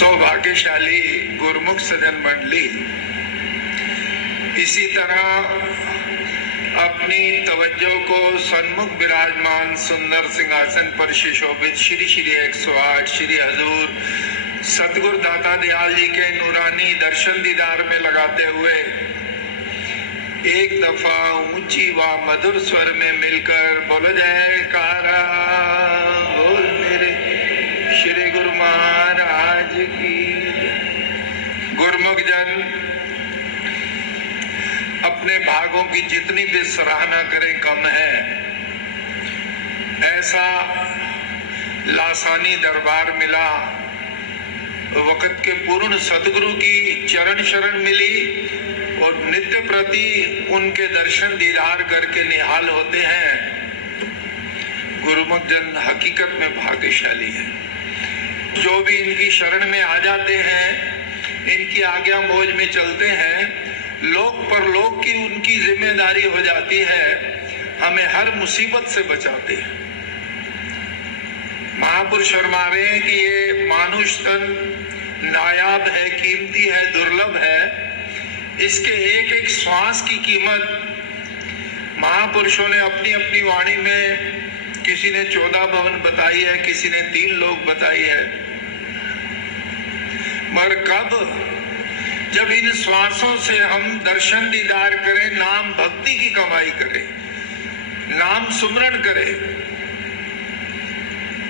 सौभाग्यशाली गुरुमुख सज्जन मंडली इसी तरह अपनी तवज्जो को सन्मुख विराजमान सुंदर सिंहासन पर सुशोभित श्री श्री 108 श्री हजूर सतगुरु दाता दयाल जी के नूरानी दर्शन दीदार में लगाते हुए एक दफा ऊंची व मधुर स्वर में मिलकर बोलो जयकारा बोल मेरे श्री गुरु महाराज की। गुरुमुख जन अपने भागों की जितनी भी सराहना करें कम है। ऐसा लासानी दरबार मिला, वक्त के पूर्ण सदगुरु की चरण शरण मिली और नित्य प्रति उनके दर्शन दीदार करके निहाल होते हैं। गुरुमुख जन हकीकत में भाग्यशाली है। जो भी इनकी शरण में आ जाते हैं, इनकी आज्ञा मौज में चलते हैं, लोक परलोक की उनकी जिम्मेदारी हो जाती है, हमें हर मुसीबत से बचाते हैं। महापुरुष फरमा रहे हैं कि ये मानुष तन नायाब है, कीमती है, दुर्लभ है। इसके एक एक श्वास की कीमत महापुरुषों ने अपनी अपनी वाणी में, किसी ने 14 भवन बताई है, किसी ने 3 लोक बताई है। मगर कब? जब इन श्वासों से हम दर्शन दीदार करें, नाम भक्ति की कमाई करें, नाम सुमरण करें।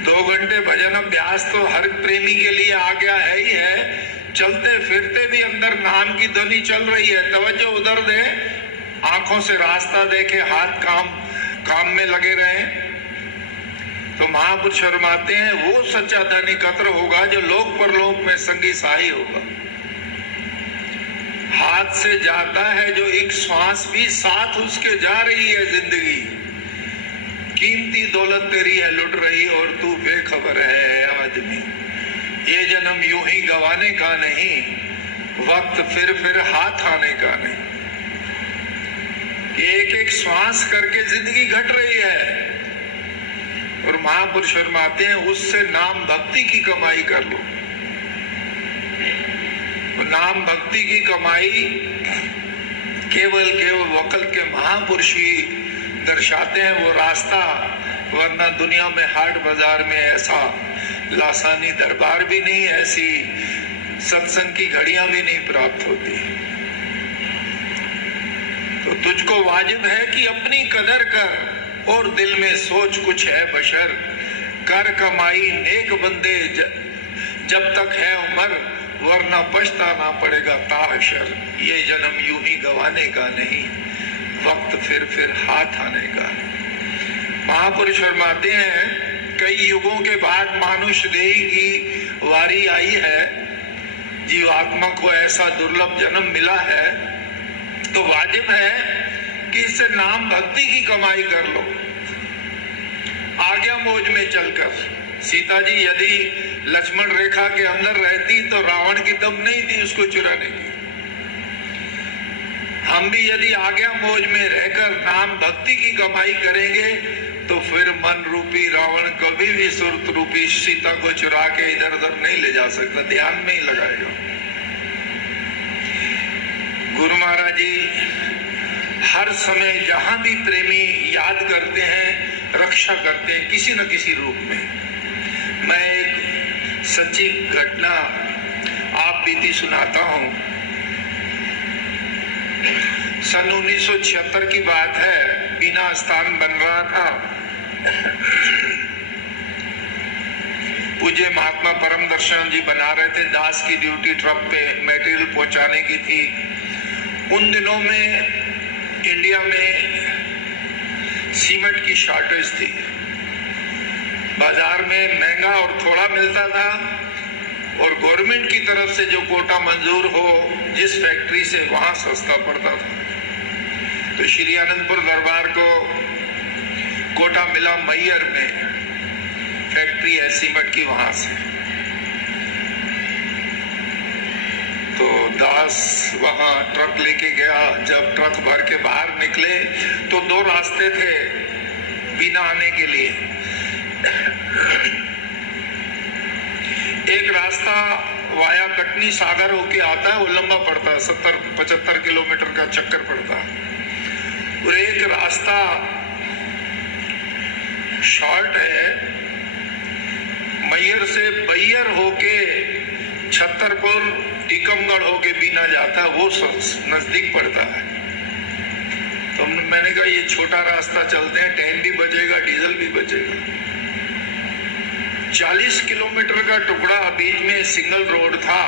2 घंटे भजन अभ्यास तो हर प्रेमी के लिए आ गया है ही है। चलते फिरते भी अंदर नाम की ध्वनि चल रही है। तवज्जो उधर दे, आंखों से रास्ता देखे, हाथ काम में लगे रहे। तो महापुरुष फरमाते हैं वो सच्चा धन एकत्र होगा जो लोक परलोक में संगी साई होगा। हाथ से जाता है जो एक श्वास भी साथ उसके जा रही है। जिंदगी कीमती दौलत तेरी है लुट रही और तू बेखबर है आदमी। ये जन्म यूं ही गवाने का नहीं, वक्त फिर हाथ आने का नहीं। एक एक श्वास करके जिंदगी घट रही है। और महापुरुष फरमाते हैं उससे नाम भक्ति की कमाई कर लो। नाम भक्ति की कमाई केवल वक़्त के महापुरुष ही दर्शाते हैं वो रास्ता, वरना दुनिया में हाट बाजार में ऐसा लासानी दरबार भी नहीं, ऐसी सत्संग की घड़ियां भी नहीं प्राप्त होती। तो तुझको वाजिब है कि अपनी कदर कर और दिल में सोच कुछ है बशर। कर कमाई नेक बंदे जब तक है उम्र, वरना पछताना पड़ेगा ताहशर। ये जन्म यूं ही गवाने का नहीं, वक्त फिर हाथ आने का। महापुरुष फरमाते हैं कई युगों के बाद मानुष देही की वारी आई है। जीवात्मा को ऐसा दुर्लभ जन्म मिला है, तो वाजिब है कि इससे नाम भक्ति की कमाई कर लो। आज्ञा मौज में चलकर। सीता जी यदि लक्ष्मण रेखा के अंदर रहती तो रावण की दम नहीं थी उसको चुराने की। हम भी यदि आज्ञा मौज में रहकर नाम भक्ति की कमाई करेंगे तो फिर मन रूपी रावण कभी भी सुरत रूपी सीता को चुरा के इधर उधर नहीं ले जा सकता, ध्यान में ही लगाएगा। गुरु महाराज जी हर समय जहां भी प्रेमी याद करते हैं, रक्षा करते हैं किसी न किसी रूप में। मैं एक सच्ची घटना आप बीती सुनाता हूं। सन 1976 की बात है। बीना स्थान बन रहा था। पूज्य महात्मा परम दर्शन जी बना रहे थे। दास की ड्यूटी ट्रक पे मटेरियल पहुंचाने की थी। उन दिनों में इंडिया में सीमेंट की शॉर्टेज थी। बाजार में महंगा और थोड़ा मिलता था और गवर्नमेंट की तरफ से जो कोटा मंजूर हो जिस फैक्ट्री से, वहां सस्ता पड़ता था। तो श्री आनंदपुर दरबार को कोटा मिला मैयर में, फैक्ट्री है सीमेंट की, वहां से। तो दास वहां ट्रक लेके गया। जब ट्रक भर के बाहर निकले तो 2 रास्ते थे बीना आने के लिए। एक रास्ता वाया कटनी सागर होके आता है, वो लंबा पड़ता है, 70-75 किलोमीटर का चक्कर पड़ता है। और एक रास्ता शॉर्ट है, मैयर से बैयर होके छतरपुर टीकमगढ़ होके बीना जाता है, वो नजदीक पड़ता है। तो मैंने कहा ये छोटा रास्ता चलते हैं, टाइम भी बचेगा, डीजल भी बचेगा। 40 किलोमीटर का टुकड़ा, बीच में सिंगल रोड था।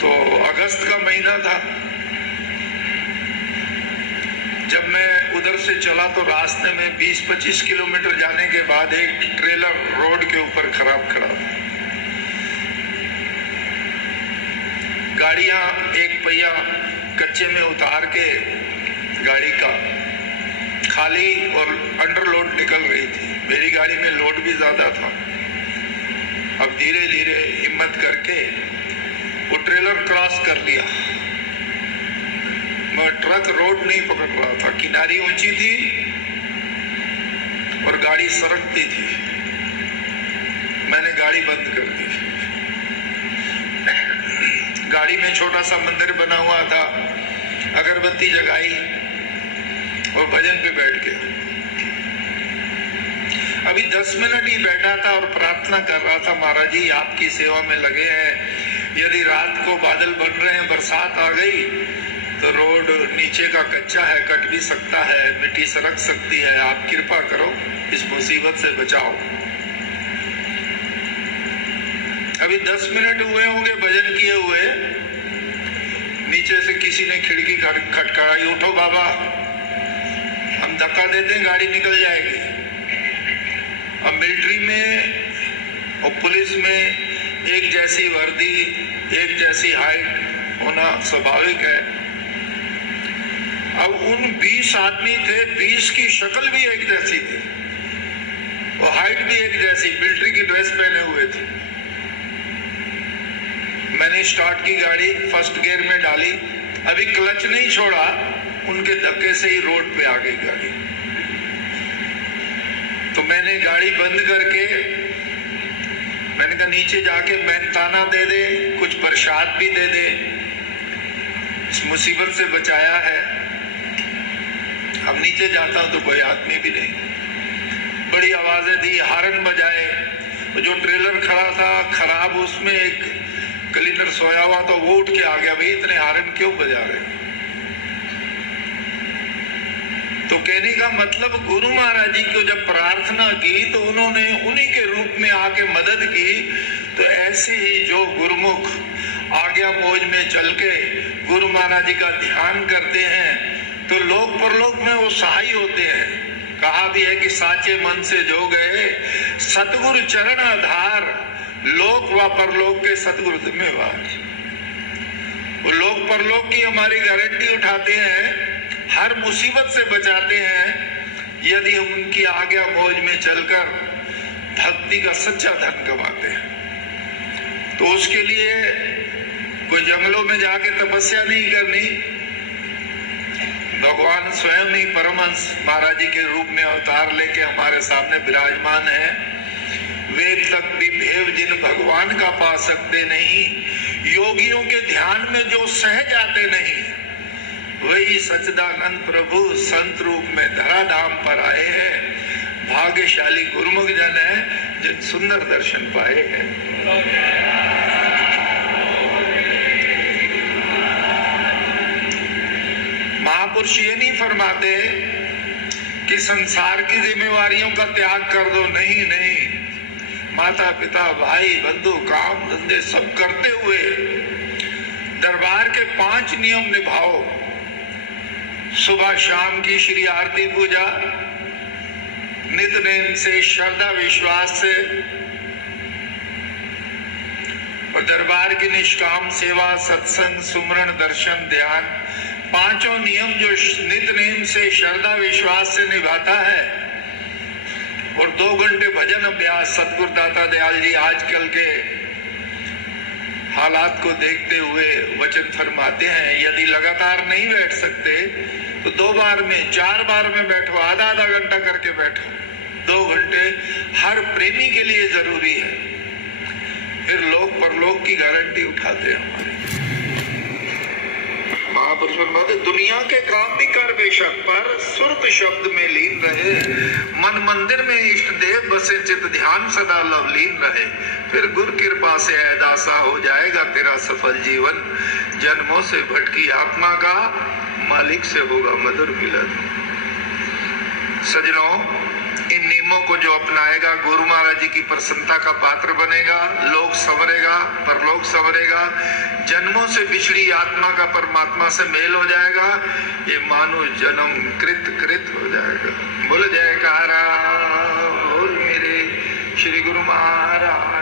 तो अगस्त का महीना था। जब मैं उधर से चला तो रास्ते में 20-25 किलोमीटर जाने के बाद एक ट्रेलर रोड के ऊपर खराब खड़ा था। गाड़ियां एक पहिया कच्चे में उतार के गाड़ी का खाली और अंडरलोड निकल रही थी। मेरी गाड़ी में लोड भी ज्यादा था। अब धीरे धीरे हिम्मत करके वो ट्रेलर क्रॉस कर लिया। मैं ट्रक रोड नहीं पकड़ रहा था, किनारी ऊंची थी और गाड़ी सरकती थी। मैंने गाड़ी बंद कर दी। गाड़ी में छोटा सा मंदिर बना हुआ था, अगरबत्ती जगाई और भजन पे बैठ गया। अभी 10 मिनट ही बैठा था और प्रार्थना कर रहा था, महाराज जी आपकी सेवा में लगे हैं। यदि रात को बादल बन रहे हैं, बरसात आ गई तो रोड नीचे का कच्चा है, कट भी सकता है, मिट्टी सरक सकती है, आप कृपा करो इस मुसीबत से बचाओ। अभी 10 मिनट हुए होंगे भजन किए हुए, नीचे से किसी ने खिड़की खटखटाई, उठो बाबा, हम धक्का देते हैं, गाड़ी निकल जाएगी। अब मिलिट्री में और पुलिस में एक जैसी वर्दी, एक जैसी हाइट होना स्वाभाविक है। अब उन 20 आदमी थे, 20 की शक्ल भी एक जैसी थी और हाइट भी एक जैसी, मिलिट्री की ड्रेस पहने हुए थे। मैंने स्टार्ट की गाड़ी, फर्स्ट गियर में डाली, अभी क्लच नहीं छोड़ा, उनके धक्के से ही रोड पे आ गई गाड़ी। तो मैंने गाड़ी बंद करके मैंने कहा नीचे जाके मेहनताना दे दे, कुछ प्रसाद भी दे दे, इस मुसीबत से बचाया है। अब नीचे जाता हूं तो कोई आदमी भी नहीं। बड़ी आवाजें दी, हारन बजाए। जो ट्रेलर खड़ा था खराब, उसमें एक क्लीनर सोया हुआ तो वो उठ के आ गया, भाई इतने हारन क्यों बजा रहे। तो कहने का मतलब गुरु महाराज जी को जब प्रार्थना की तो उन्होंने उन्हीं के रूप में आके मदद की। तो ऐसे ही जो गुरुमुख आज्ञा मौज में चल के गुरु महाराज जी का ध्यान करते हैं तो लोक परलोक में वो सहाय होते हैं। कहा भी है कि साचे मन से जो गए सतगुरु चरण आधार, लोक व परलोक के सतगुरु जिम्मेवार। वो लोक परलोक की हमारी गारंटी उठाते हैं, हर मुसीबत से बचाते हैं यदि हम उनकी आज्ञा मौज में चलकर भक्ति का सच्चा धन कमाते हैं। तो उसके लिए कोई जंगलों में जाके तपस्या नहीं करनी, भगवान स्वयं ही परमहंस महाराज जी के रूप में अवतार लेके हमारे सामने विराजमान है। वेद तक भी भेव जिन भगवान का पा सकते नहीं, योगियों के ध्यान में जो सह जाते नहीं, वही सच्चिदानंद प्रभु संत रूप में धरा धाम पर आए हैं। भाग्यशाली गुरुमुख जन है जिन सुंदर दर्शन पाए हैं। महापुरुष ये नहीं फरमाते कि संसार की जिम्मेवारियों का त्याग कर दो, नहीं नहीं, माता पिता भाई बंधु काम धंधे सब करते हुए दरबार के 5 नियम निभाओ। सुबह शाम की श्री आरती पूजा नित्य से, श्रद्धा विश्वास से, और दरबार की निष्काम सेवा, सत्संग, सुमरण, दर्शन, ध्यान, 5 नियम जो नित्य नेम से, श्रद्धा विश्वास से निभाता है। और 2 घंटे भजन अभ्यास। सतगुरु दाता दयाल जी आजकल के हालात को देखते हुए वचन फरमाते हैं, यदि लगातार नहीं बैठ सकते तो 2 बार में, 4 बार में बैठो, आधा घंटा करके बैठो। 2 घंटे हर प्रेमी के लिए जरूरी है। फिर लोक परलोक की गारंटी उठाते हैं हमारे महापुरुष। दुनिया के काम भी कर बेशक, पर सुरत शब्द में लीन रहे। मन मंदिर में इष्ट देव बसे, चित ध्यान सदा लवलीन रहे। फिर गुरु कृपा से ऐदासा हो जाएगा तेरा सफल जीवन। जन्मों से भटकी आत्मा का मालिक से होगा मधुर मिलन। सजनों, इन नियमों को जो अपनाएगा गुरु महाराज जी की प्रसन्नता का पात्र बनेगा। लोक संवरेगा, परलोक संवरेगा। जन्मों से बिछड़ी आत्मा का परमात्मा से मेल हो जाएगा। ये मानो जन्म कृत हो जाएगा। बोल जयकारा, बोल मेरे श्री गुरु महाराज।